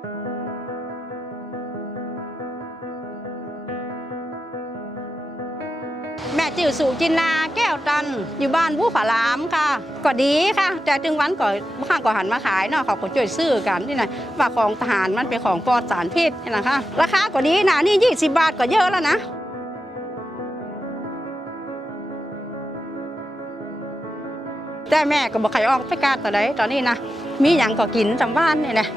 แม่จื่อสู่จินนาแก้วตัน อยู่บ้านผู้ฝาลามค่ะ ก็ดีค่ะ แต่ถึงวันก็ข้างก็หันมาขายเนาะเขาก็ช่วยซื้อกันนี่นะว่าของทหารมันเป็นของปลอดสารพิษนี่นะคะราคาก็ดีนะนี่ 20 บาทก็เยอะแล้วนะแต่แม่ก็บอกใครออกไปกาดแต่ใดตอนนี้นะ มีอย่างก็กินจำบ้านเนี่ยนะ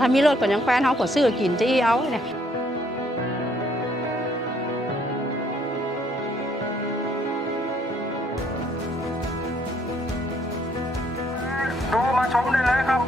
ถ้ามีรถก็ยังแฟนเขาก็ซื้อกินจะอีเอาเนี่ยดูมาชมได้เลยครับ